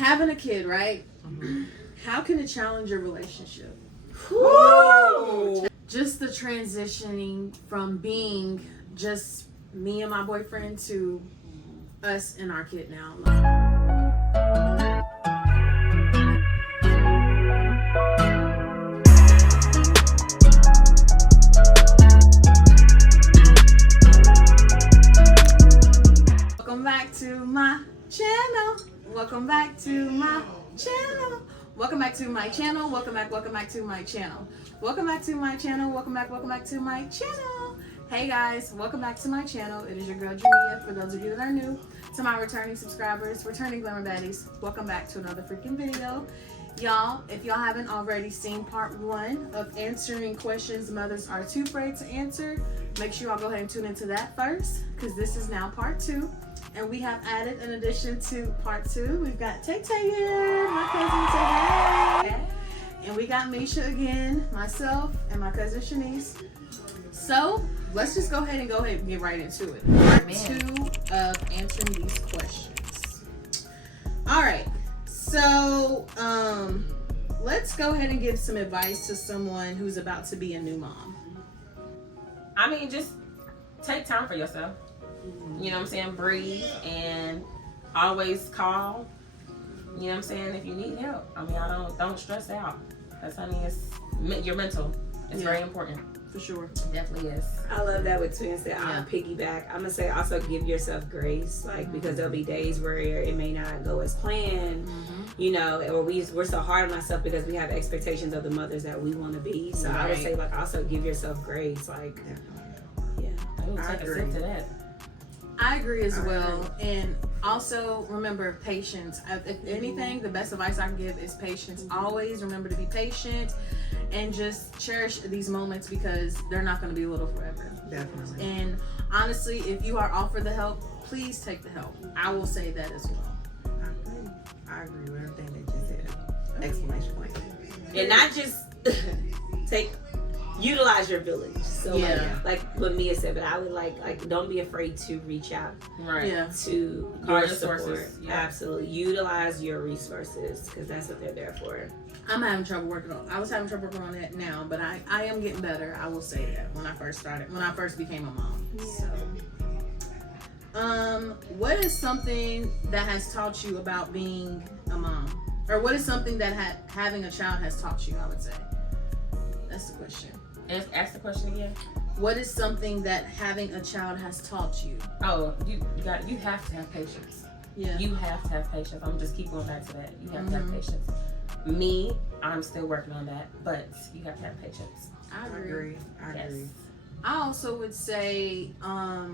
having a kid, right? How can it challenge your relationship? Woo! Just the transitioning from being just me and my boyfriend to us and our kid now. Welcome back to my channel. Welcome back to my channel. Welcome back to my channel. Welcome back to my channel. Welcome back to my channel. Welcome back to my channel. Hey guys, welcome back to my channel. It is your girl Jameia. For those of you that are new, to my returning subscribers, returning glamour baddies, welcome back to another freaking video. Y'all, if y'all haven't already seen part 1 of answering questions mothers are too afraid to answer, make sure y'all go ahead and tune into that first, because this is now part 2. And we have added an addition to part 2. We've got Tay Tay here, my cousin Tay. And we got Misha again, myself, and my cousin Shanice. So let's just go ahead and get right into it. Part 2 of answering these questions. All right. So let's go ahead and give some advice to someone who's about to be a new mom. I mean, just take time for yourself. You know what I'm saying? Breathe and always call. You know what I'm saying? If you need help. I mean, don't stress out. That's, honey, it's your mental. It's very important. For sure. It definitely is. I love that with twins. That I'll piggyback. I'm gonna say also give yourself grace, like because there'll be days where it may not go as planned, you know, or we're so hard on ourselves because we have expectations of the mothers that we want to be. So I would say like also give yourself grace, like Take a sip to that. I agree as well. And also remember patience. If anything, the best advice I can give is patience. Always remember to be patient and just cherish these moments because they're not going to be little forever. Definitely. And honestly, if you are offered the help, please take the help. I will say that as well. I agree with everything that you said. Exclamation point. and not just utilize your village. So like what Mia said, but I would like don't be afraid to reach out to your support. Absolutely, utilize your resources because that's what they're there for. I'm having trouble working on. I was having trouble working on that now, but I am getting better. I will say that when I first became a mom. So, what is something that has taught you about being a mom, or what is something that having a child has taught you? I would say that's the question. Ask the question again. What is something that having a child has taught you? Oh, you have to have patience. Yeah. You have to have patience. I'm just keep going back to that. You have to have patience. Me, I'm still working on that, but you have to have patience. I agree. I agree. I also would say, I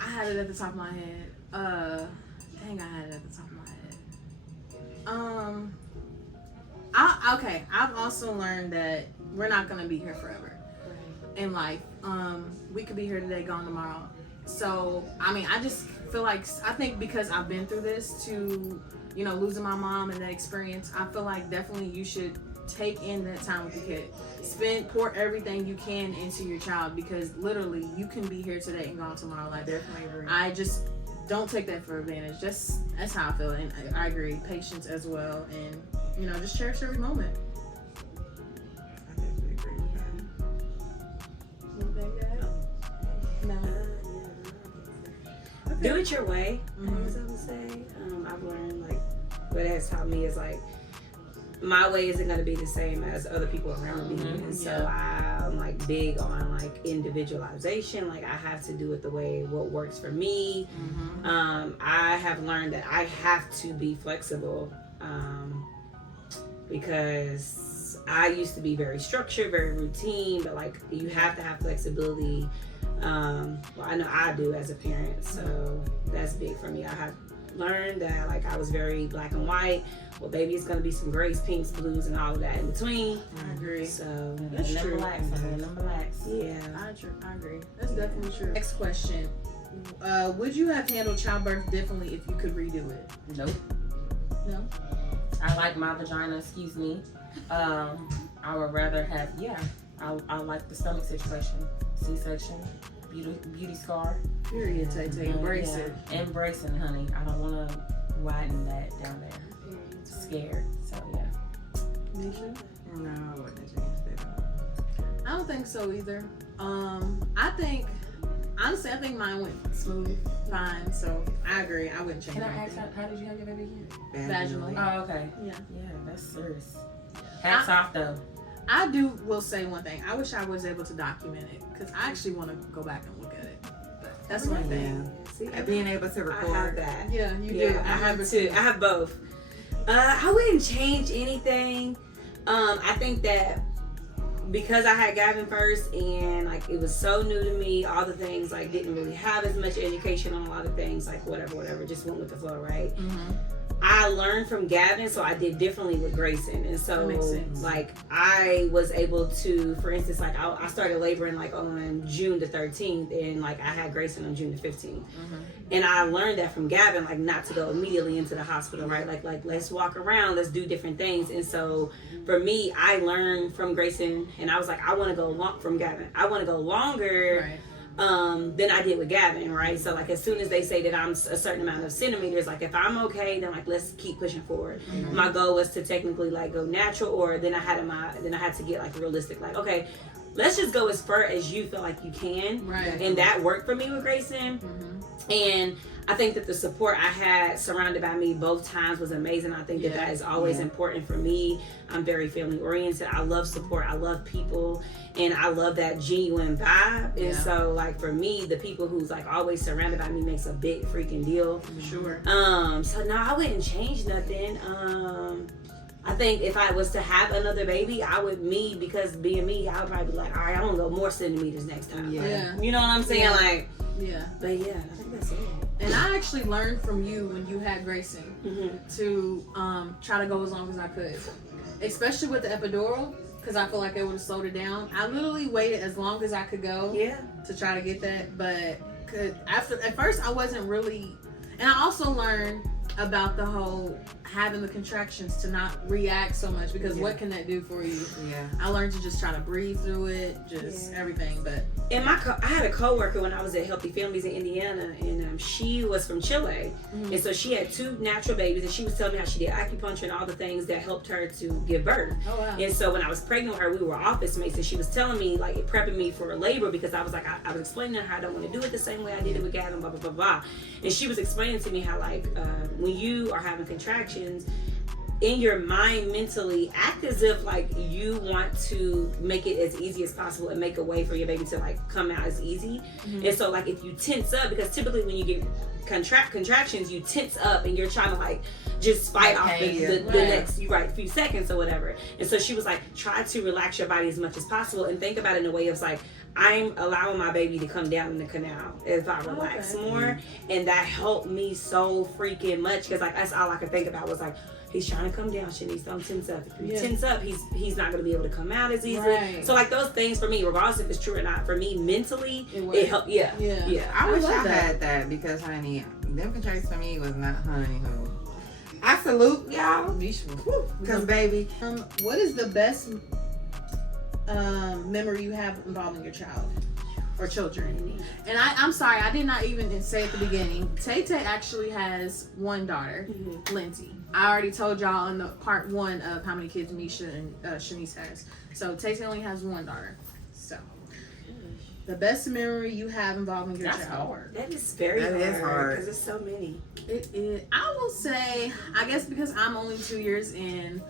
had it at the top of my head. I had it at the top of my head. I've also learned that we're not gonna be here forever in life. We could be here today, gone tomorrow. So, I mean, I just feel like, I think because I've been through this to, you know, losing my mom and that experience, I feel like definitely you should take in that time with the kid. Pour everything you can into your child because literally you can be here today and gone tomorrow. Like, Definitely agree. I just don't take that for advantage. That's how I feel, and I agree. Patience as well, and you know, just cherish every moment. I definitely agree with that. No. Do it your way. I would say. I've learned like what it has taught me is like my way isn't going to be the same as other people around me, and so I'm like big on like individualization. Like I have to do it the way what works for me. I have learned that I have to be flexible because I used to be very structured, very routine, but like you have to have flexibility. Well, I know I do as a parent, so that's big for me. I have learned that like I was very black and white. Well, baby, it's gonna be some grays, pinks, blues, and all of that in between. I agree. So that's true. Relax. Yeah, I agree. That's definitely true. Next question: would you have handled childbirth differently if you could redo it? Nope. No. I like my vagina. Excuse me. I would rather have I like the stomach situation, C-section, beauty scar. Period, Tay. Embrace Yeah. it. Embracing, honey. I don't want to widen that down there. Scared. So yeah. Nisha? No, I wouldn't have changed it. I don't think so either. I think honestly, I think mine went smooth, fine. So I agree. I wouldn't change Can I ask anything. how did you have your baby again? Vaginally. Oh, okay. Yeah. Yeah, that's serious. Hats off though. I will say one thing. I wish I was able to document it because I actually want to go back and look at it. But that's one thing. See, Being able to I have record. that. Yeah, you do. Yeah, I have two. I have both. I wouldn't change anything. I think that because I had Gavin first and like it was so new to me, all the things like didn't really have as much education on a lot of things, like whatever, just went with the flow, right? Mm-hmm. I learned from Gavin, so I did differently with Grayson, and so That makes sense. like I was able to, for instance, like I started laboring like on June the 13th, and like I had Grayson on June the 15th, and I learned that from Gavin, like not to go immediately into the hospital, right? Like let's walk around, let's do different things, and so for me, I learned from Grayson, and I was like, I want to go long from Gavin, I want to go longer. Right. Than I did with Gavin, right? So like as soon as they say that I'm a certain amount of centimeters, like if I'm okay, then like let's keep pushing forward. Mm-hmm. My goal was to technically like go natural, or then I had to get like realistic, like okay, let's just go as far as you feel like you can, Right. and that worked for me with Grayson. Mm-hmm. And I think that the support I had surrounded by me both times was amazing. I think that is always important for me. I'm very family oriented. I love support. I love people, and I love that genuine vibe. And so, like for me, the people who's like always surrounded by me makes a big freaking deal. Sure. So no, I wouldn't change nothing. I think if I was to have another baby, because being me, I would probably be like, all right, I want to go more centimeters next time. Yeah. You know what I'm saying? Yeah. Like, Yeah. but yeah, I think that's it. And I actually learned from you when you had Grayson Mm-hmm. to try to go as long as I could, especially with the epidural, because I feel like it would have slowed it down. I literally waited as long as I could go to try to get that, but at first I wasn't really, and I also learned about the whole having the contractions to not react so much, because what can that do for you? Yeah. I learned to just try to breathe through it, everything. But And I had a coworker when I was at Healthy Families in Indiana, and she was from Chile, and so she had 2 natural babies, and she was telling me how she did acupuncture and all the things that helped her to give birth. oh wow, And so when I was pregnant with her, we were office mates, and she was telling me, like, it prepping me for labor, because I was like, I was explaining to her I don't want to do it the same way I did it with Gavin, blah, blah, blah, blah. And she was explaining to me how, like, when you are having contractions, in your mind mentally act as if like you want to make it as easy as possible and make a way for your baby to like come out as easy. And so like if you tense up, because typically when you get contractions, you tense up and you're trying to like just fight off the next few seconds or whatever. And so she was like, try to relax your body as much as possible and think about it in a way of like, I'm allowing my baby to come down in the canal if I relax more. And that helped me so freaking much, because like that's all I could think about was like, he's trying to come down, Shanice, don't tense up. If you tense up, he's not going to be able to come out as easily. Right. So like those things for me, regardless if it's true or not, for me mentally, it helped. Yeah. I wish I that. had that, because honey, them contractions for me was not honey ho. I salute y'all, because baby, what is the best memory you have involving your child or children? And I'm sorry, I did not even say at the beginning, Tay actually has one daughter, Lindsay. I already told y'all in the part 1 of how many kids Misha and Shanice has. So Tay only has one daughter. So the best memory you have involving your child. Hard. That is very hard because there's so many. It is. I will say, I guess because I'm only 2 years in,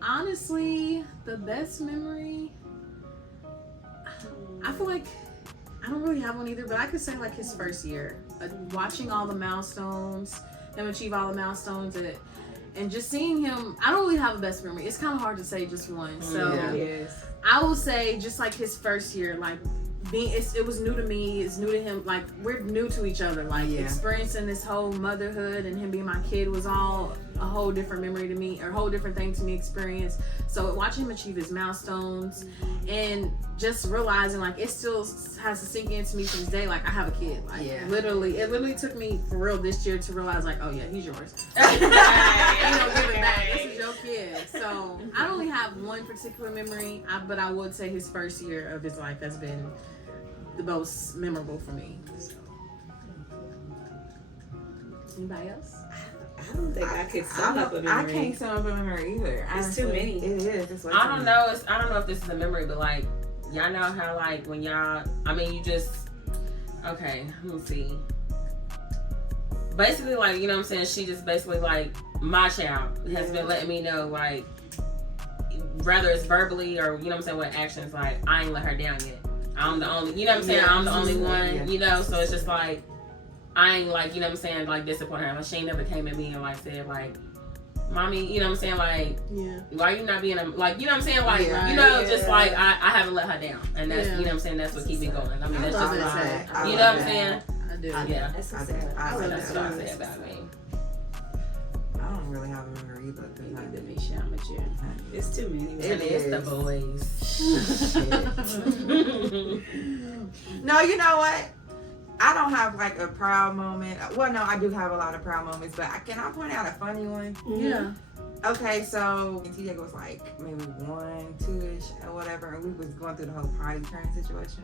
honestly, the best memory, I feel like I don't really have one either, but I could say like his first year, watching all the milestones, him achieve all the milestones, and just seeing him. I don't really have a best memory. It's kind of hard to say just one. So I will say just like his first year, like it was new to me, it's new to him. Like we're new to each other. Like experiencing this whole motherhood and him being my kid was all a whole different memory to me, or a whole different thing to me experience. So watching him achieve his milestones and just realizing like it still has to sink into me to this day. Like I have a kid. Like it literally took me for real this year to realize like, oh yeah, he's yours. Give it back. This is your kid. So I don't only have one particular memory, but I would say his first year of his life has been the most memorable for me. So. Anybody else? I don't think I could sum up a memory. I can't sum up a memory either. It's too many. It is. It's I don't know. I don't know if this is a memory, but like y'all know how like when y'all, I mean, you just okay. Let me see. Basically, like you know what I'm saying. She just basically like my child has been letting me know like whether it's verbally or you know what I'm saying with actions. Like I ain't let her down yet. I'm the only. You know what I'm saying. I'm the only one. Yeah. You know. So it's just like. I ain't like, you know what I'm saying, like disappoint her. Like she ain't never came at me and like said like, mommy, you know what I'm saying, like, why you not being a, like, you know what I'm saying, like, you know, just like I haven't let her down, and that's you know what I'm saying, that's what keeps me going. I mean, that's just like, you know what I'm saying. I do. Yeah, That's what that's what I say about me. I don't really have a memory either. It's too many. It's the boys. No, you know what? I don't have like a proud moment. Well, no, I do have a lot of proud moments, but can I point out a funny one? Yeah. Okay, so TJ was like maybe 1, 2-ish or whatever, and we was going through the whole potty train situation.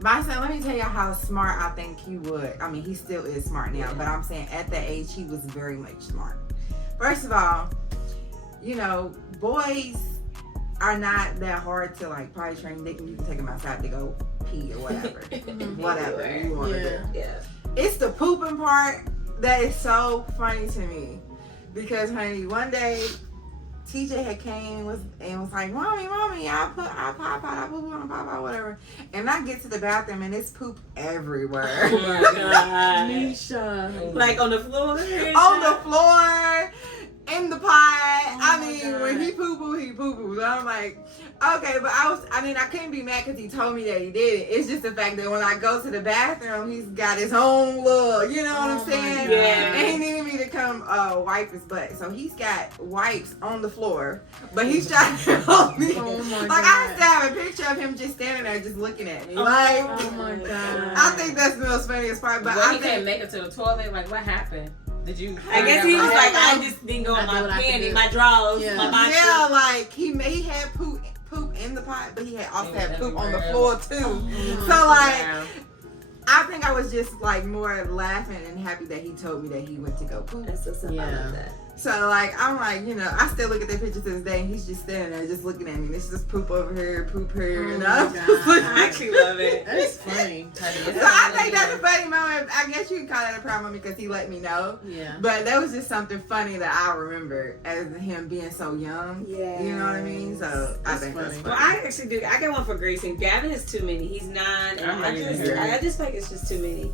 My son, let me tell you how smart I think he would. I mean, he still is smart now, but I'm saying at that age, he was very much smart. First of all, you know, boys are not that hard to like potty train. You can take them outside to go pee or whatever. Whatever you want to do. Yeah. It's the pooping part that is so funny to me. Because honey, one day TJ had came and was like, Mommy, I pop out, I poop on a pop out, whatever. And I get to the bathroom and it's poop everywhere. Oh my God. Nisha. Like on the floor? On the floor, in the pot. Oh I my mean, God. when he poo-poo, he poo-poo. I'm like, okay, but I couldn't be mad because he told me that he did it. It's just the fact that when I go to the bathroom, he's got his own little, you know what I'm saying? Yeah. And he needed me to come wipe his butt. So he's got wipes on the floor, but he's trying to hold me. Oh my Like, God. I still have a picture of him just standing there just looking at me. Like, Oh my God. I think that's the most funniest part. But Well, I he couldn't think, make it to the toilet. Like, what happened? Did you? I guess he was like, Yeah. I just didn't go in I do what my I can panty, do. my drawers, Yeah. my boxers. yeah, like he had poop in the pot, but he had also had poop on the floor too. So like, I think I was just like more laughing and happy that he told me that he went to go poop. That's what's up. I love that. So like, I'm like, you know, I still look at that picture to this day, and he's just standing there just looking at me. This is poop over here, poop here, and I'm just looking. I actually love it. That is funny. So I think that's a funny moment. I guess you can call that a proud moment because he let me know. Yeah. But that was just something funny that I remember as him being so young. Yeah. You know what I mean? So I think that's funny. funny. Well, I actually do. I got one for Grayson. Gavin is too many. He's 9, and I'm ready to hear it. I just think it's just too many.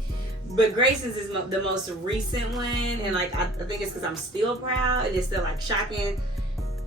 But Grayson's is the most recent one, and like I think it's because I'm still proud, and it's still like shocking.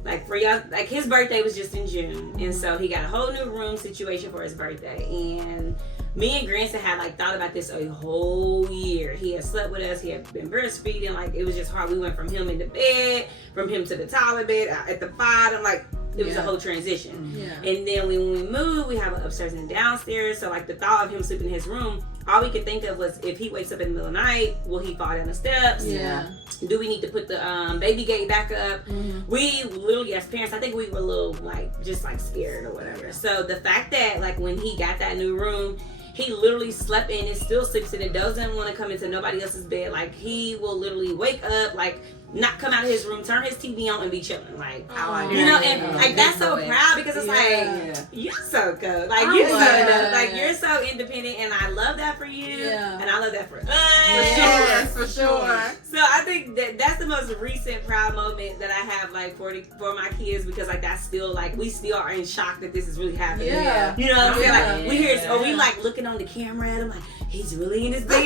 Like for y'all, like his birthday was just in June, and so he got a whole new room situation for his birthday. And me and Grayson had like thought about this a whole year. He had slept with us. He had been breastfeeding. Like it was just hard. We went from him in the bed, from him to the toilet bed at the bottom. Like it was a whole transition. Yeah. And then when we moved, we have an upstairs and a downstairs. So like the thought of him sleeping in his room, all we could think of was if he wakes up in the middle of the night, will he fall down the steps? Yeah. Do we need to put the baby gate back up? Mm-hmm. We literally, as parents, I think we were a little like just like scared or whatever. So the fact that like when he got that new room, he literally slept in and still sleeps in it, doesn't want to come into nobody else's bed. Like he will literally wake up, like not come out of his room, turn his TV on and be chilling. Like, you know, and like that's so proud because it's like, you're so good. Like you're so good. Like you're so independent, and I love that for you. Yeah. And I love that for us. Yes, for sure. So I think that's the most recent proud moment that I have like for my kids, because like that's still like we still are in shock that this is really happening. Yeah. You know what I'm saying? Yeah. Like we hear or we like looking on the camera at him like he's really in his bed.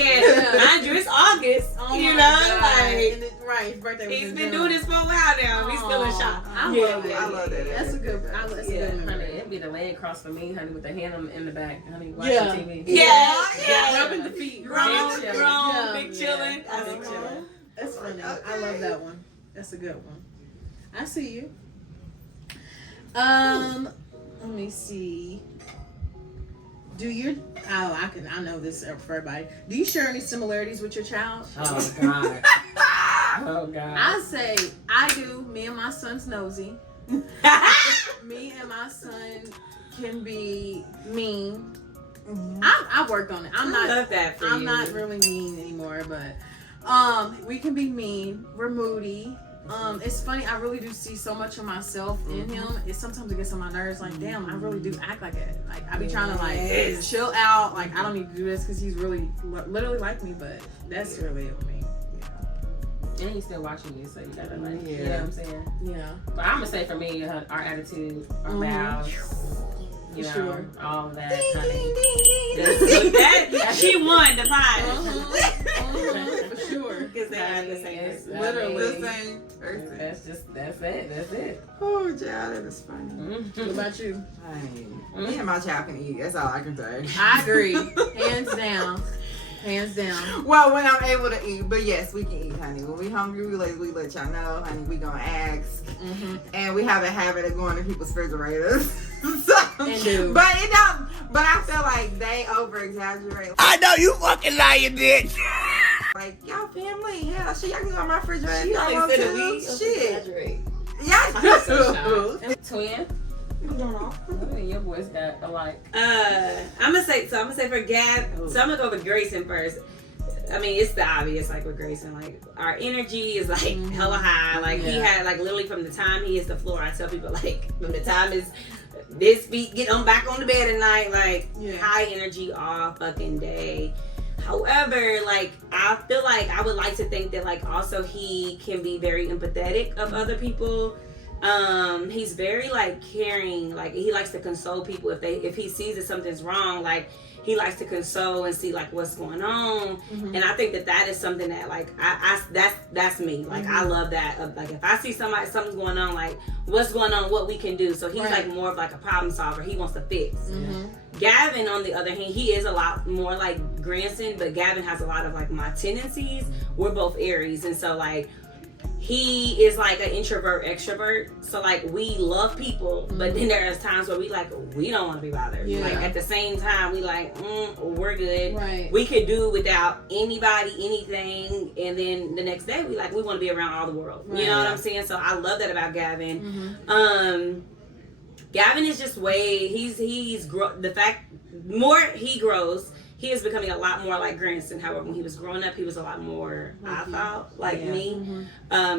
Mind you, it's August. You know, like right, his birthday was he's in been June. doing this for a while now. We still in shock. I Yeah, love yeah, that. I love that. That's a good. That's a good Honey, memory. it'd be the leg cross for me, honey, with the hand in the back, honey, watching Yeah. TV. Yeah. Rubbing the feet. Grown, Big big chillin'. chilling. I think chilling. That's funny. I love that one. That's a good one. I see you. Let me see. I know this for everybody. Do you share any similarities with your child? Oh God. Oh God. I say I do. Me and my son's nosy. Me and my son can be mean. I've worked on it. I'm not really mean anymore, but we can be mean. We're moody. It's funny. I really do see so much of myself in him. Sometimes it gets on my nerves. Like, damn, I really do act like it. Like, I be trying to like chill out. Like, I don't need to do this because he's really literally like me. But that's really it with me. And he's still watching you, so you gotta like, you know what I'm saying? Yeah. But I'm gonna say for me, our attitude, our vows, you know, sure. all of that, Ding, honey. ding, ding, ding. She won the prize. For sure. Because they have the same It's person. Literally. The same person. That's it. Oh, child, that is funny. What about you? Hey, me and my child can eat. That's all I can say. I agree. Hands down. Hands down. Well, when I'm able to eat, but yes, we can eat, honey. When we hungry, we let y'all know, honey. We gonna ask, and we have a habit of going to people's refrigerators. And do. But it don't. But I feel like they over exaggerate. I know you fucking lying, bitch. Like, y'all family, hell, shit, y'all can go on my refrigerator. She Y'all only want said to? we Shit. exaggerate. Yeah. Twin. What do your boys got alike? I'm gonna say for Gab. So I'm gonna go with Grayson first. I mean, it's the obvious, like with Grayson, like our energy is like hella high. Like he had like literally from the time he hits the floor, I tell people like from the time his feet get on back on the bed at night, like high energy all fucking day. However, like I feel like I would like to think that like also he can be very empathetic of other people. He's very like caring, like he likes to console people if he sees that something's wrong, like he likes to console and see like what's going on. And I think that is something that like that's me, like I love that, like if I see something's going on, like what's going on, what we can do. So he's like more of like a problem solver. He wants to fix. Gavin, on the other hand, he is a lot more like Granson, but Gavin has a lot of like my tendencies. We're both Aries, and so like he is like an introvert extrovert, so like we love people, but then there's times where we don't want to be bothered. Like at the same time we like we're good, right? We could do without anybody, anything, and then the next day we want to be around all the world, you know what I'm saying? So I love that about Gavin. Gavin is just the fact more he grows, he is becoming a lot more like Grayson. However, when he was growing up, he was a lot more, I thought, like me.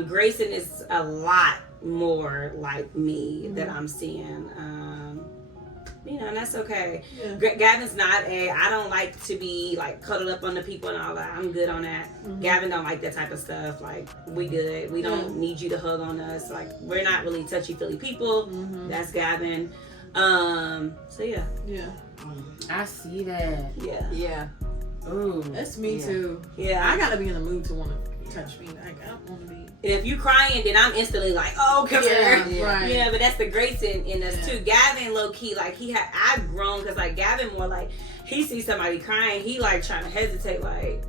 Grayson is a lot more like me that I'm seeing. And that's okay. Gavin's I don't like to be like cuddled up on the people and all that. I'm good on that. Gavin don't like that type of stuff. Like, we good. We don't need you to hug on us. Like, we're not really touchy-feely people. That's Gavin. So yeah. I see that. Yeah. Ooh. That's me too. Yeah. I gotta be in the mood to want to touch me. Like, I don't want to be. And if you crying, then I'm instantly like, oh, come here. Right. Yeah, but that's the Grayson in us too. Gavin, low key, like I've grown because like Gavin more like he sees somebody crying, he like trying to hesitate, like.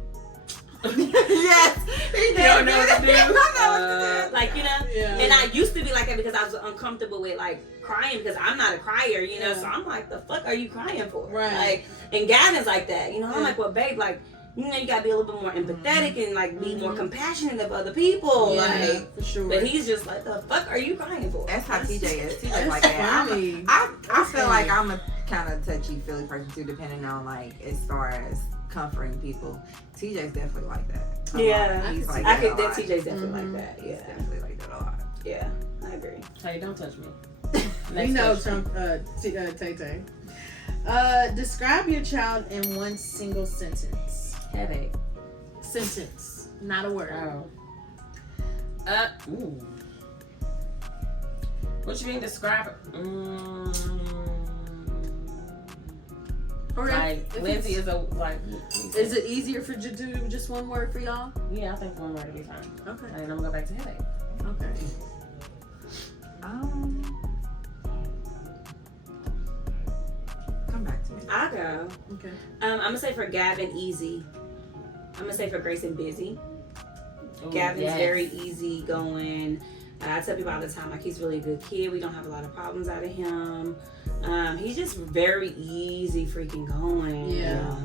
Yes. He don't know what to do. I know what to do. Like, you know. And I used to be like that because I was uncomfortable with like crying because I'm not a crier, you know. So I'm like, the fuck are you crying for? Right. Like, and Gavin's like that, you know. I'm like, well, babe, like, you know, you gotta be a little bit more empathetic and like be more compassionate of other people, like, for sure. But he's just like, the fuck are you crying for? That's how TJ is. TJ's like that. I feel like I'm a kind of touchy-feely person too, depending on like as far as comforting people. TJ's definitely like that. He's like that. TJ's definitely like that. Yeah, he's definitely like that a lot. Yeah, I agree. Hey, don't touch me. We know, Tay-Tay. Describe your child in one single sentence. Headache. Sentence, not a word. Ooh. What you mean describe it? Or like if Lindsay is Is it easier for you to do just one word for y'all? Yeah, I think one word would be fine. Okay. And then I'm gonna go back to headache. Okay. Come back to me. I'll go. Okay. I'm gonna say for Gavin, easy. I'm gonna say for Grayson, busy. Gavin's very easygoing. I tell people all the time, like, he's really a good kid. We don't have a lot of problems out of him. He's just very easy freaking going. Yeah.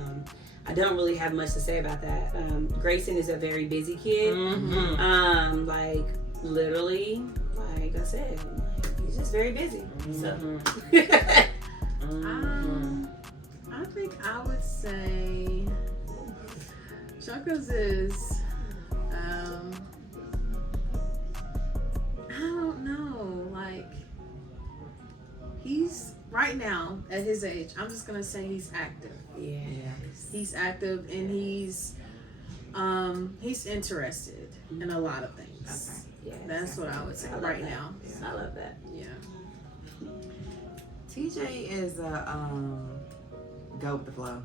I don't really have much to say about that. Grayson is a very busy kid. Like, literally, like I said, he's just very busy. So. I think I would say Chuckles is, I don't know, like, he's, right now, at his age, I'm just going to say he's active. Yeah. He's active and he's interested in a lot of things. Okay. Yeah, That's what I would say right now. I love that. Yeah. TJ is a go with the flow.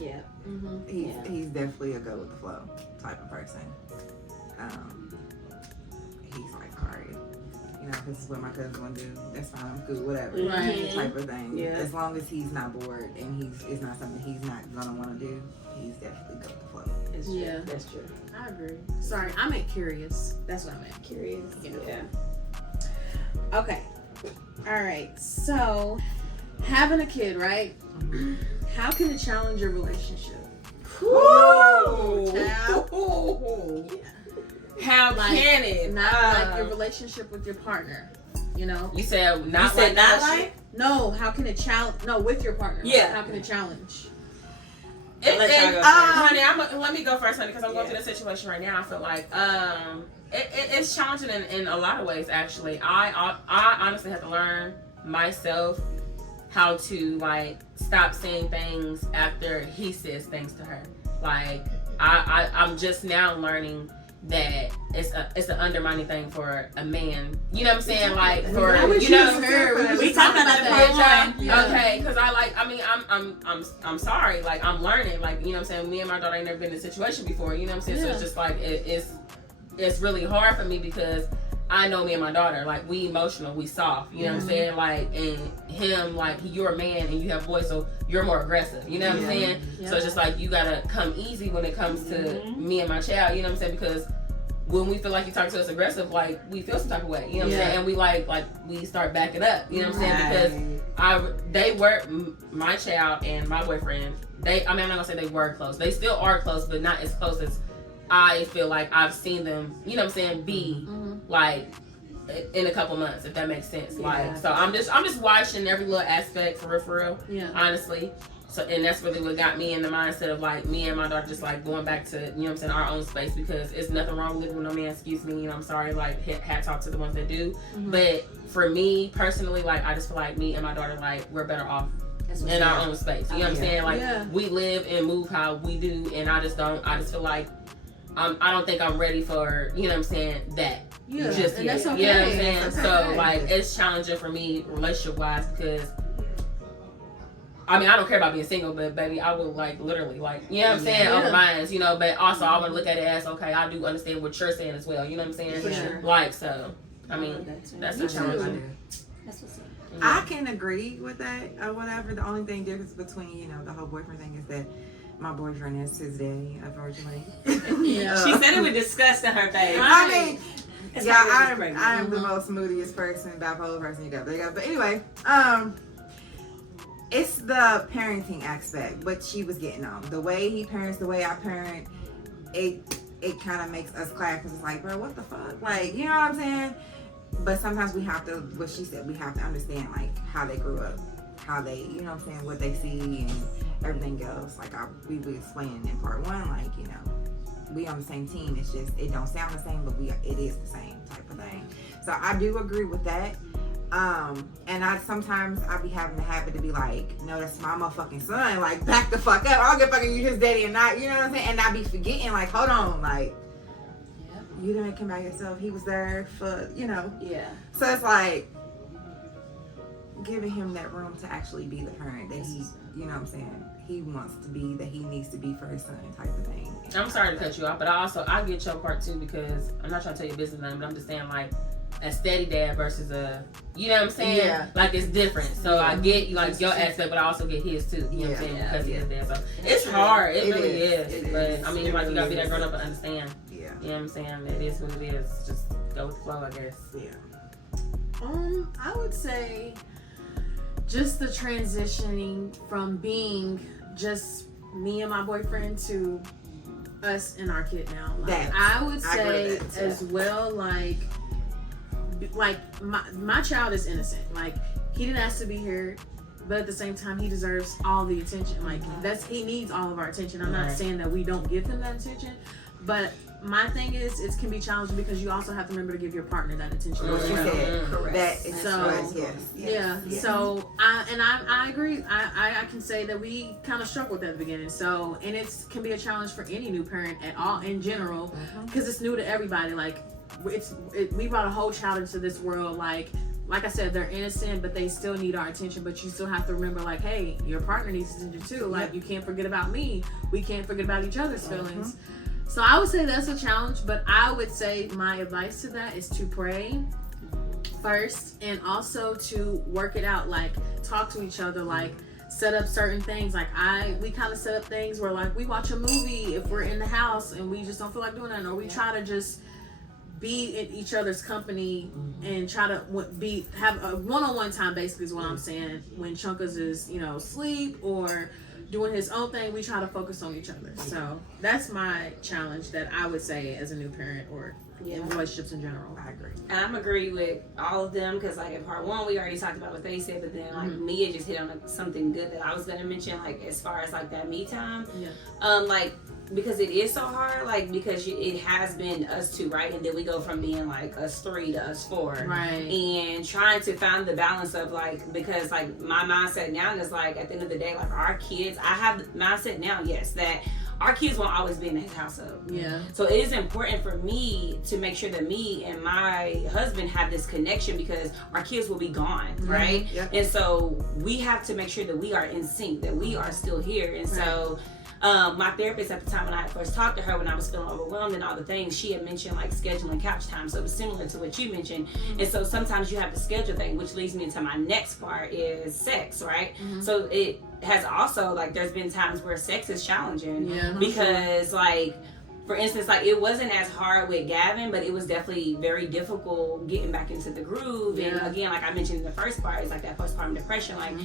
Yeah. He's definitely a go with the flow type of person. He's like, all right, you know, this is what my cousin want to do. That's fine, I'm good, whatever. Right. Type of thing. Yeah. As long as he's not bored and it's not something he's not gonna want to do, he's definitely go with the flow. It's Yeah. true. That's true. I agree. Sorry, I meant curious. That's what I meant. Curious. Yeah. Okay. All right. So, having a kid, right? How can it challenge your relationship? Woo! Child. How Like, can it? Not like your relationship with your partner. You know? You said not You said like not that like? No. How can it challenge? No, with your partner. Like, Yeah. how can it challenge? It, Let y'all go honey, let me go first, honey, because I'm going through the situation right now. I feel like it's challenging in a lot of ways. Actually, I honestly have to learn myself how to like stop saying things after he says things to her. Like I'm just now learning that it's an undermining thing for a man. You know what I'm saying? Like for you know, We talked about that. Okay, because I'm sorry. Like I'm learning. Like you know what I'm saying. Me and my daughter ain't never been in a situation before. You know what I'm saying. So it's just like it's really hard for me because I know me and my daughter, like we emotional, we soft, you know what I'm saying? Like, and him, like you're a man and you have voice, so you're more aggressive, you know what I'm saying? Yeah. So it's just like you gotta come easy when it comes to me and my child, you know what I'm saying? Because when we feel like you talk to us aggressive, like we feel some type of way, you know what I'm saying? And we like we start backing up, you know what I'm saying? Because they were my child and my boyfriend. I'm not gonna say they were close. They still are close, but not as close as I feel like I've seen them, you know what I'm saying, be like in a couple months, if that makes sense. Like, so I'm just watching every little aspect for real. Yeah. Honestly. So, and that's really what got me in the mindset of like me and my daughter just like going back to, you know what I'm saying, our own space, because it's nothing wrong with living with no man, excuse me, you know, I'm sorry, like hats off to the ones that do. But for me personally, like I just feel like me and my daughter, like we're better off in our own space. You know what I'm saying? Like we live and move how we do, and I just feel like I don't think I'm ready for, you know what I'm saying, that. Yeah, just and yet. that's okay. You know what I'm saying? That's So okay. like it's challenging for me relationship wise, because I mean I don't care about being single, but baby I would like literally like, you know what I'm saying, open minds, you know, but also I would look at it as okay, I do understand what you're saying as well, you know what I'm saying? For sure. Like so I mean that's the challenge. That's what's up. I can agree with that or whatever. The only thing difference between, you know, the whole boyfriend thing is that my boyfriend is his daddy, unfortunately. She said it with disgust in her face. I mean, It's yeah, not really I am the most moodiest person, bipolar person you got. There you go. But anyway, it's the parenting aspect, what she was getting on. The way he parents, the way I parent, it kind of makes us clash because it's like, bro, what the fuck? Like, you know what I'm saying? But sometimes we have to, what she said, we have to understand like how they grew up, how they, you know what I'm saying, what they see and everything else. Like we were explaining in part one, like, you know, we on the same team. It's just, it don't sound the same, but it is the same type of thing. So I do agree with that. And sometimes I be having the habit to be like, no, that's my motherfucking son. Like, back the fuck up. I'll get fucking you his daddy and not, you know what I'm saying? And I be forgetting, like, hold on, like, you didn't make him by yourself. He was there for, you know. Yeah. So it's like giving him that room to actually be the parent that he, you know what I'm saying, he wants to be, that he needs to be for his son type of thing. I'm sorry to cut you off, but I get your part too, because I'm not trying to tell you a business name, but I'm just saying like a steady dad versus a, you know what I'm saying? Yeah. Like it's different. So I get like your aspect, but I also get his too. You know what I'm saying? Because he is dad. So it's hard. It really is. But I mean, like you gotta be that grown up and understand. Yeah. You know what I'm saying? It is what it is. Just go with the flow, I guess. Yeah. I would say just the transitioning from being just me and my boyfriend to us and our kid now. Like, I would say as well, like my child is innocent. Like, he didn't ask to be here, but at the same time, he deserves all the attention. Like, he needs all of our attention. I'm not saying that we don't give him that attention, but my thing is, it can be challenging because you also have to remember to give your partner that attention. What you said, correct. That is So, yes. So I agree. I can say that we kind of struggled at the beginning. So, and it can be a challenge for any new parent at all in general, because it's new to everybody. Like, we brought a whole child into this world. Like I said, they're innocent, but they still need our attention. But you still have to remember, like, hey, your partner needs attention too. Like, you can't forget about me. We can't forget about each other's feelings. So I would say that's a challenge, but I would say my advice to that is to pray first, and also to work it out. Like, talk to each other, like, set up certain things. Like, we kind of set up things where, like, we watch a movie if we're in the house and we just don't feel like doing that, or we try to just be in each other's company and try to have a one-on-one time, basically, is what I'm saying. When Chunkas is, asleep or doing his own thing, we try to focus on each other. So that's my challenge that I would say as a new parent, or in relationships in general. I agree. And I'm agree with all of them, because like in part one we already talked about what they said, but then like Mia just hit on something good that I was gonna mention, like as far as like that me time. Like, because it is so hard, like, because it has been us two, right? And then we go from being like us three to us four, right? And trying to find the balance of, like, because like my mindset now is like, at the end of the day, like, our kids, I have the mindset now, yes, that our kids won't always be in the household. Yeah. So it is important for me to make sure that me and my husband have this connection, because our kids will be gone, right? Yep. And so we have to make sure that we are in sync, that we are still here. And so my therapist at the time, when I first talked to her, when I was feeling overwhelmed and all the things, she had mentioned like scheduling couch time. So it was similar to what you mentioned. And so sometimes you have to schedule things, which leads me into my next part, is sex, right? So it has also, like, there's been times where sex is challenging, because like, for instance, like, it wasn't as hard with Gavin, but it was definitely very difficult getting back into the groove. And again, like I mentioned in the first part, it's like that postpartum depression, like,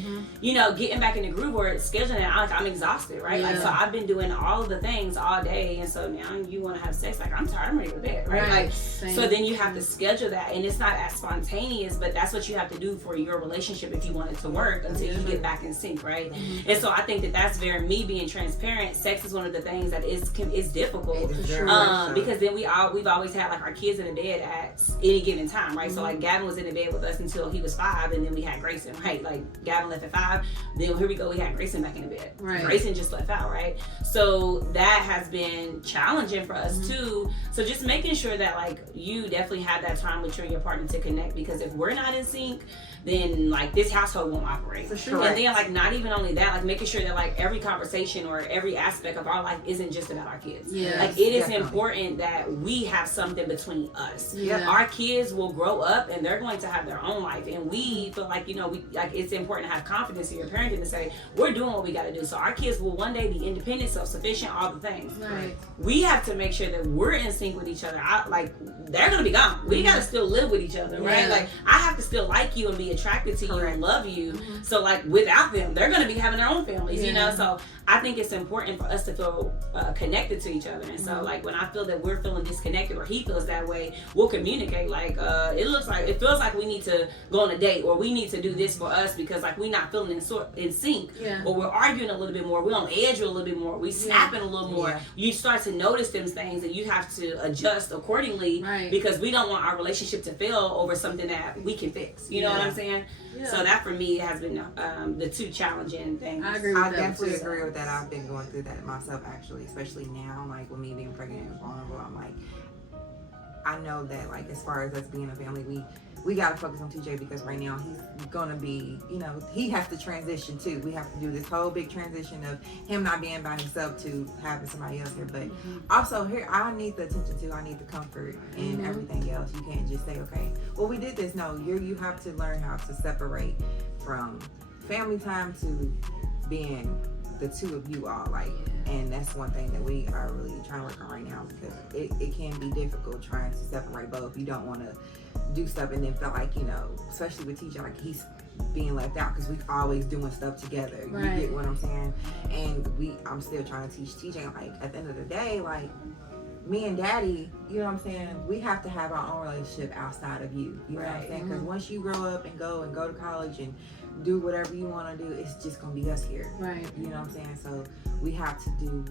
getting back in the groove or scheduling it, I'm exhausted, right? Like, so I've been doing all of the things all day, and so now you want to have sex, like, I'm tired, I'm ready to go to bed, right? Like, so then you have to schedule that, and it's not as spontaneous, but that's what you have to do for your relationship if you want it to work, until you get back in sync, right? And so I think that that's very, me being transparent, sex is one of the things that is difficult. Because then we've always had like our kids in the bed at any given time, right? So like Gavin was in the bed with us until he was 5, and then we had Grayson, right? Like Gavin left at 5, then here we go, we had Grayson back in the bed. Right. Grayson just left out, right? So that has been challenging for us too. So just making sure that like you definitely have that time with you and your partner to connect, because if we're not in sync, then like this household won't operate. For sure. And then like not even only that, like making sure that like every conversation or every aspect of our life isn't just about our kids. Like it is important that we have something between us. Our kids will grow up and they're going to have their own life, and we feel like, we like, it's important to have confidence in your parenting to say we're doing what we got to do. So our kids will one day be independent, self-sufficient, all the things. Right. We have to make sure that we're in sync with each other. Like they're gonna be gone. We gotta still live with each other, right? Like I have to still like you and be attracted to you and love you. So like without them, they're gonna be having their own families, So I think it's important for us to feel connected to each other. And so like when I feel that we're feeling disconnected, or he feels that way, we'll communicate. Like it feels like we need to go on a date, or we need to do this for us, because like we're not feeling in sync, or we're arguing a little bit more, we're on edge a little bit more, we snapping a little more. You start to notice them things, and you have to adjust accordingly, because we don't want our relationship to fail over something that we can fix. You know what I'm saying? So that for me has been the two challenging things. I agree with that. I definitely agree with that. I've been going through that myself, actually, especially now, like with me being pregnant and vulnerable. I'm like, I know that like as far as us being a family, we gotta focus on TJ, because right now he's gonna be, he has to transition too. We have to do this whole big transition of him not being by himself to having somebody else here. But also here, I need the attention too. I need the comfort and everything else. You can't just say, okay, well, we did this. No, you have to learn how to separate from family time to being the two of you all, like, and that's one thing that we are really trying to work on right now, because it can be difficult trying to separate both. You don't want to do stuff and then feel like, you know, especially with TJ, like he's being left out because we always doing stuff together. Right. You get what I'm saying? And I'm still trying to teach TJ, like, at the end of the day, like, me and Daddy, you know what I'm saying, we have to have our own relationship outside of you. You know what I'm saying? Because once you grow up and go to college and do whatever you want to do, it's just gonna be us here. Right. You know what I'm saying? So we have to do,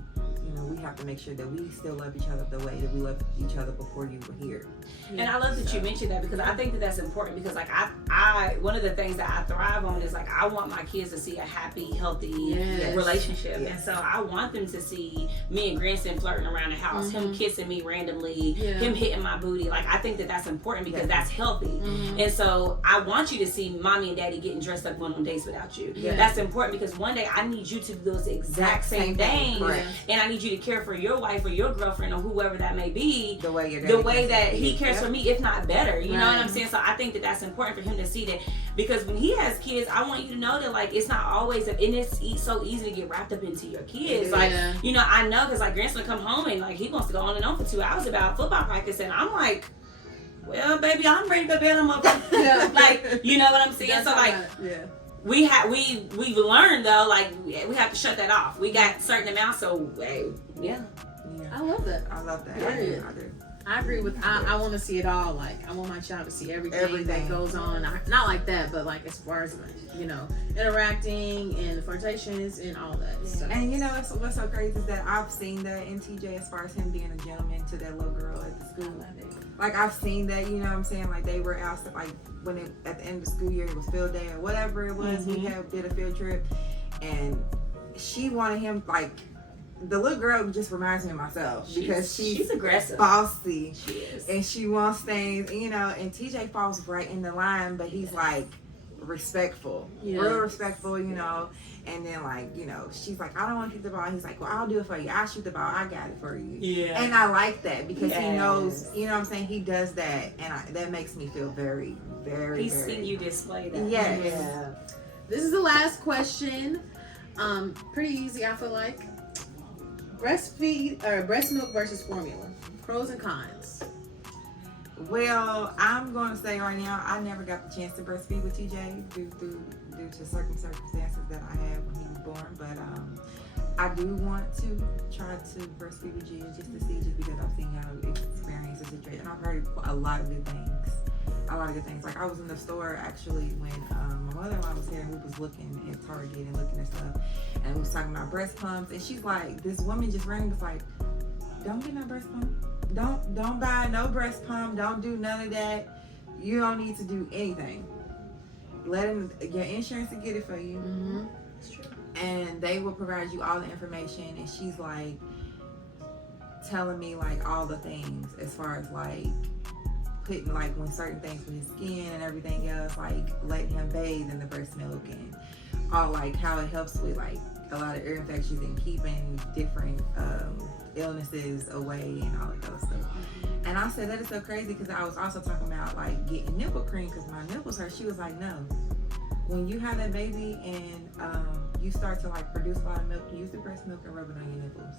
you know, we have to make sure that we still love each other the way that we loved each other before you were here. And I love that you mentioned that, because I think that that's important, because like I one of the things that I thrive on is like I want my kids to see a happy, healthy relationship. Yes. And so I want them to see me and Grandson flirting around the house, him kissing me randomly, him hitting my booty. Like I think that that's important because that's healthy. And so I want you to see mommy and daddy getting dressed up going on dates without you. That's important, because one day I need you to do those exact same things. And I need you to care for your wife or your girlfriend or whoever that may be The way that he cares for me, if not better. You know what I'm saying? So I think that that's important for him to see that, because when he has kids, I want you to know that like it's not always, and it's so easy to get wrapped up into your kids. Like, you know, I know, because like grandson come home and like he wants to go on and on for 2 hours about football practice, and I'm like, well, baby, I'm ready to bed. I'm up. Like, you know what I'm saying? So like, we've learned though, like we have to shut that off. We got certain amounts, so I love that. I love that. Period. I do. I agree with. I want to see it all. Like I want my child to see everything that goes on. Not like that, but like as far as like, you know, interacting and flirtations and all that stuff. And you know what's so crazy is that I've seen that in TJ as far as him being a gentleman to that little girl at the school. Like I've seen that, you know what I'm saying? Like they were out, like when at the end of the school year it was field day or whatever it was, we did a field trip, and she wanted him, like, the little girl just reminds me of myself, because she's aggressive, bossy, she is, and she wants things, you know, and TJ falls right in the line, but he's like respectful, real respectful, you know. And then, like, you know, she's like, I don't want to kick the ball. He's like, well, I'll do it for you. I'll shoot the ball. I got it for you. And I like that, because he knows, you know what I'm saying? He does that. And that makes me feel very, very, He's seen you display that. Yes. This is the last question. Pretty easy, I feel like. Breast milk versus formula. Pros and cons. Well, I'm going to say right now, I never got the chance to breastfeed with TJ due to certain circumstances that I had when he was born. But I do want to try to breastfeed with Gia just to see, just because I've seen how it experiences the situation. And I've heard a lot of good things. Like I was in the store actually when my mother-in-law was here, and we was looking at Target and looking at stuff, and we was talking about breast pumps, and she's like, this woman just rang, was like, don't get no breast pump. Don't buy no breast pump. Don't do none of that. You don't need to do anything. Let them, your insurance will get it for you. That's true. And they will provide you all the information. And she's like telling me like all the things as far as like putting, like, when certain things with his skin and everything else, like letting him bathe in the breast milk, and all, like, how it helps with like a lot of ear infections and keeping different illnesses away and all of those stuff. And I said that is so crazy, because I was also talking about like getting nipple cream because my nipples hurt. She was like, no, when you have that baby and you start to like produce a lot of milk, use the breast milk and rub it on your nipples.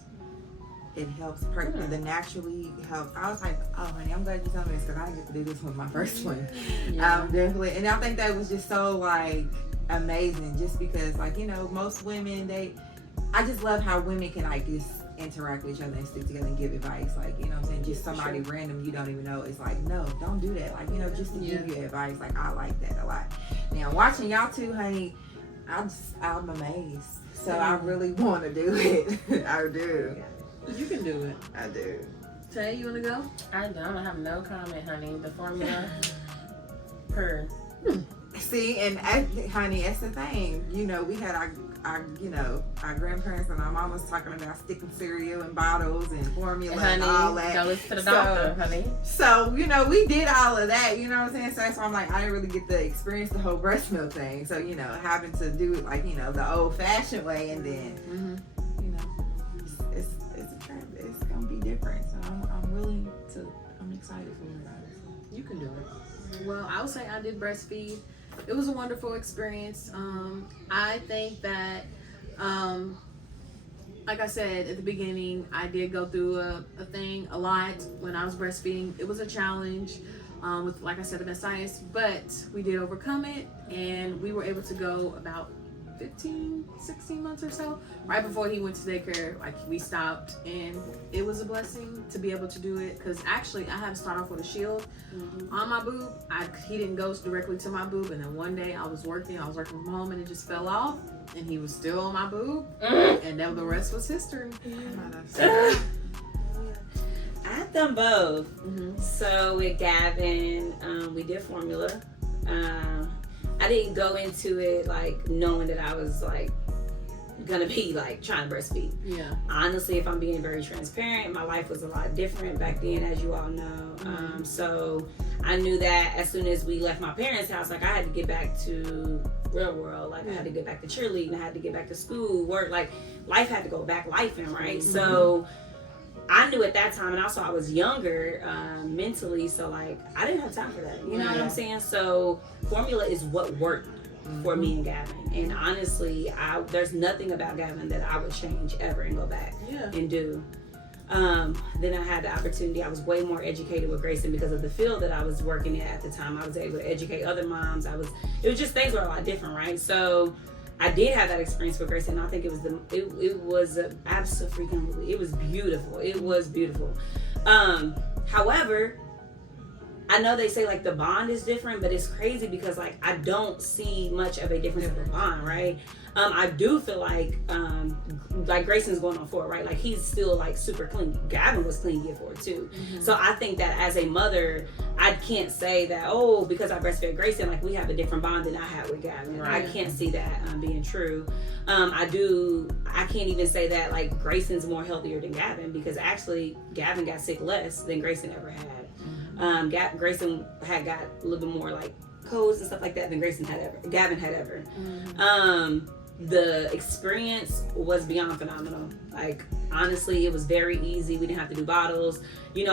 It helps the naturally helps. I was like, oh honey, I'm glad you told me this, because I didn't get to do this with my first one. Definitely. And I think that was just so like amazing, just because, like, you know, most women, I just love how women can like just interact with each other and stick together and give advice. Like, you know what I'm saying? Just somebody random you don't even know. It's like, no, don't do that. Like, you know, just to give you advice. Like, I like that a lot. Now, watching y'all two, honey, I'm amazed. So I really want to do it. I do. You can do it. I do. Tay, you want to go? I don't have no comment, honey. The formula, per. See, and honey, that's the thing. You know, we had our grandparents and our mamas talking about sticking cereal in bottles and formula, honey, and all that. Go listen to the doctor, honey. So, you know, we did all of that, you know what I'm saying? So that's why I'm like, I didn't really get to experience the whole breast milk thing. So, you know, having to do it like, you know, the old fashioned way, and then, you know, it's a trend. It's going to be different. So I'm excited for it. You can do it. Well, I would say I did breastfeed. It was a wonderful experience. I think that like I said at the beginning, I did go through a thing a lot when I was breastfeeding. It was a challenge with, like I said, the meningitis, but we did overcome it, and we were able to go about 16 months or so. Right before he went to daycare, like we stopped, and it was a blessing to be able to do it, because actually I had to start off with a shield on my boob. He didn't go directly to my boob, and then one day I was working from home, and it just fell off, and he was still on my boob, and then the rest was history. I've done both. So with Gavin, we did formula. I didn't go into it like knowing that I was like gonna be like trying to breastfeed. Yeah. Honestly, if I'm being very transparent, my life was a lot different back then, as you all know. So I knew that as soon as we left my parents' house, like I had to get back to real world. Like I had to get back to cheerleading, I had to get back to school, work. Like life had to go back lifing, right? So I knew at that time, and also I was younger mentally, so like I didn't have time for that. You know what I'm saying? So formula is what worked for me and Gavin. And honestly, there's nothing about Gavin that I would change ever and go back and do. Then I had the opportunity. I was way more educated with Grayson because of the field that I was working in at the time. I was able to educate other moms. It was just things were a lot different, right? So I did have that experience with Grayson. I think it was absolutely, it was beautiful. It was beautiful. However, I know they say like the bond is different, but it's crazy because like I don't see much of a difference in the bond, right? I do feel like Grayson's going on 4, right? Like he's still like super clean. Gavin was clean year 4 too. So I think that as a mother, I can't say that, because I breastfed Grayson, like we have a different bond than I had with Gavin. Right. I can't see that being true. I can't even say that like Grayson's more healthier than Gavin, because actually Gavin got sick less than Grayson ever had. Grayson had got a little bit more like colds and stuff like that than Gavin had ever. The experience was beyond phenomenal. Like honestly, it was very easy. We didn't have to do bottles,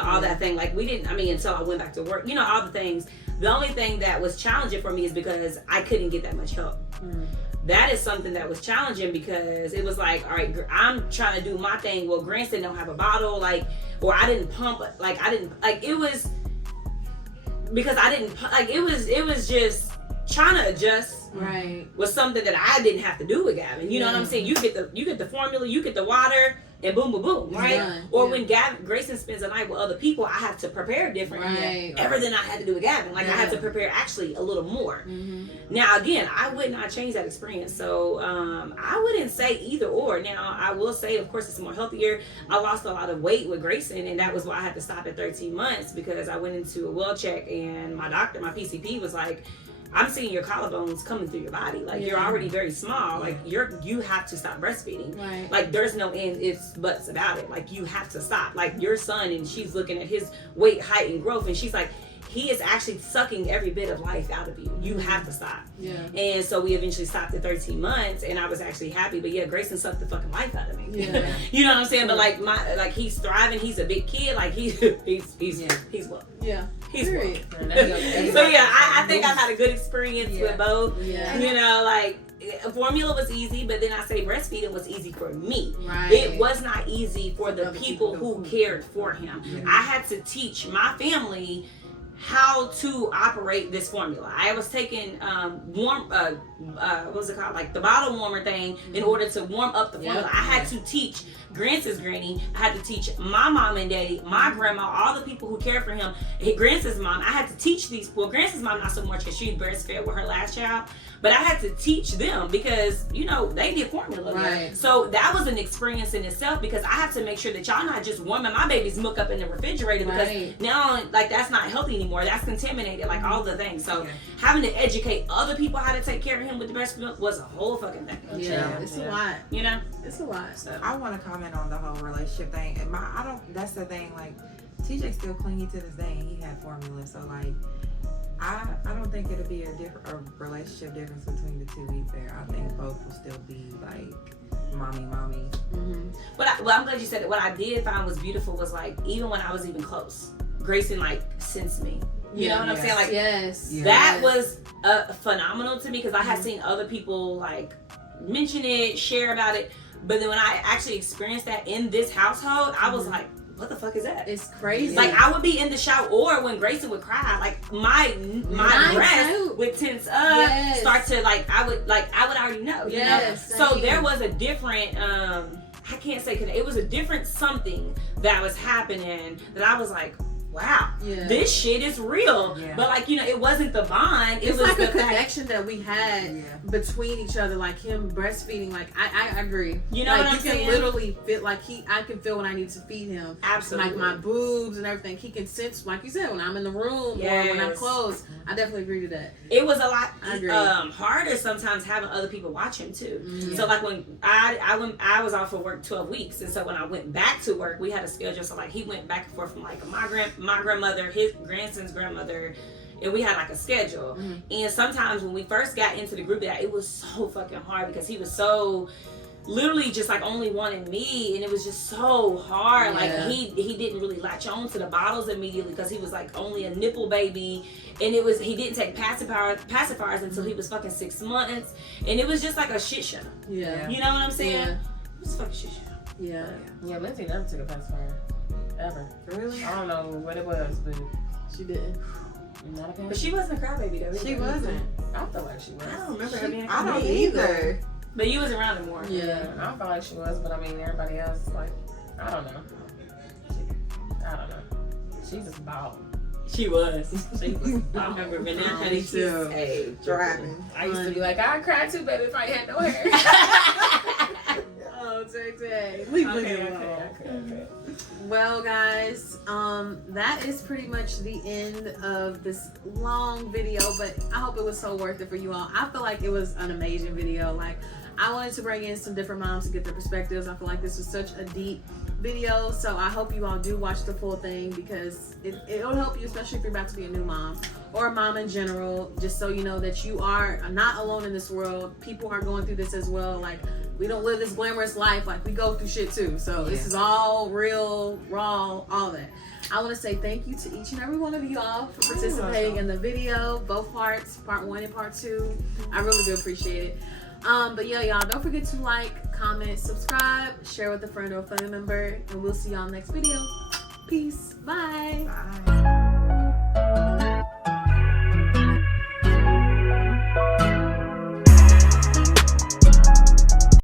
all that thing. Like we didn't, until I went back to work, all the things. The only thing that was challenging for me is because I couldn't get that much help. That is something that was challenging, because it was like, all right, I'm trying to do my thing. Well, Grayson don't have a bottle, or I didn't pump, it was because I didn't, it was just trying to adjust. Right. Was something that I didn't have to do with Gavin. You know what I'm saying? You get the formula, you get the water, and boom, boom, boom, right? Or when Grayson spends a night with other people, I have to prepare differently. Ever than I had to do with Gavin. Like I had to prepare actually a little more. Now again, I would not change that experience. So I wouldn't say either or. Now I will say, of course, it's more healthier. I lost a lot of weight with Grayson, and that was why I had to stop at 13 months, because I went into a well check, and my doctor, my PCP, was like, I'm seeing your collarbones coming through your body. Like you're already very small. Like you have to stop breastfeeding. Right. Like there's no ifs, buts about it. Like you have to stop. Like your son, and she's looking at his weight, height, and growth, and she's like, he is actually sucking every bit of life out of you. You have to stop. Yeah. And so we eventually stopped at 13 months, and I was actually happy. But yeah, Grayson sucked the fucking life out of me. Yeah. You know what I'm saying? But like he's thriving. He's a big kid. Like he's well. Yeah. He's well. So yeah, I think I've had a good experience with both. Yeah. Formula was easy, but then I say breastfeeding was easy for me. Right. It was not easy for the people who cared for him. I had to teach my family how to operate this formula. I was taking what was it called, like the bottle warmer thing, in order to warm up the formula. I had to teach Grance's granny, I had to teach my mom and daddy, my grandma, all the people who care for him, Grance's mom. I had to teach these, well, Grance's mom not so much because she breastfed with her last child, but I had to teach them because, they did formula. Right. So that was an experience in itself, because I have to make sure that y'all not just warming my baby's milk up in the refrigerator, because now, that's not healthy anymore. That's contaminated, all the things. So having to educate other people how to take care of him with the breast milk was a whole fucking thing. Yeah, it's a lot. It's a lot. So I want to comment on the whole relationship thing. That's the thing, TJ still clingy to this day, and he had formula, so I don't think it'll be a relationship difference between the two either. I think both will still be mommy. Mm-hmm. Well, I'm glad you said it. What I did find was beautiful was even when I was even close, Grayson sensed me. You know what I'm saying? That was phenomenal to me, because I had seen other people mention it, share about it. But then when I actually experienced that in this household, I was like, what the fuck is that? It's crazy. Like, I would be in the shower, or when Grayson would cry, like my breast would tense up, start to like I would already know, you know. So there was a different I can't say it was a different something that was happening that I was like, wow, this shit is real. Yeah. But like, you know, it wasn't the bond. It was like the a connection that we had between each other, like him breastfeeding. Like I agree. You know, like, what I'm saying? You can literally feel like I can feel when I need to feed him. Absolutely. Like my boobs and everything. He can sense, like you said, when I'm in the room or when I'm close. I definitely agree to that. It was a lot harder sometimes having other people watch him too. Mm-hmm. So like when I was off for work 12 weeks, and so when I went back to work, we had a schedule. So like he went back and forth from like my grandmother, his grandson's grandmother, and we had like a schedule. Mm-hmm. And sometimes when we first got into the group, it was so fucking hard because he was so literally just like only wanting me, and it was just so hard. Like he didn't really latch on to the bottles immediately because he was like only a nipple baby, and he didn't take pacifiers until he was fucking 6 months, and it was just like a shit show. You know what I'm saying? It was a fucking shit show. Yeah, Lindsay never took a pacifier ever. Really? I don't know what it was, but she didn't. Not a but she wasn't a crybaby though. She wasn't. I feel like she was. I don't remember her being a crybaby. I don't either. But you was around her more. Yeah, I feel like she was, but I mean everybody else, like, I don't know. She just balled. She was. I remember when honey too. Driving. I used to be like, I'd cry too, baby, if I had no hair. Oh, Tay. Leave it alone. Okay. Well, guys, that is pretty much the end of this long video, but I hope it was so worth it for you all. I feel like it was an amazing video. Like, I wanted to bring in some different moms to get their perspectives. I feel like this was such a deep video, so I hope you all do watch the full thing because it'll help you, especially if you're about to be a new mom or a mom in general, just so you know that you are not alone in this world. People are going through this as well. Like, we don't live this glamorous life. Like, we go through shit too. So this is all real, raw, all that. I want to say thank you to each and every one of you all for participating in the video, both parts, part 1 and part 2. I really do appreciate it. But yeah, y'all, don't forget to like, comment, subscribe, share with a friend or a family member, and we'll see y'all next video. Peace. Bye. Bye.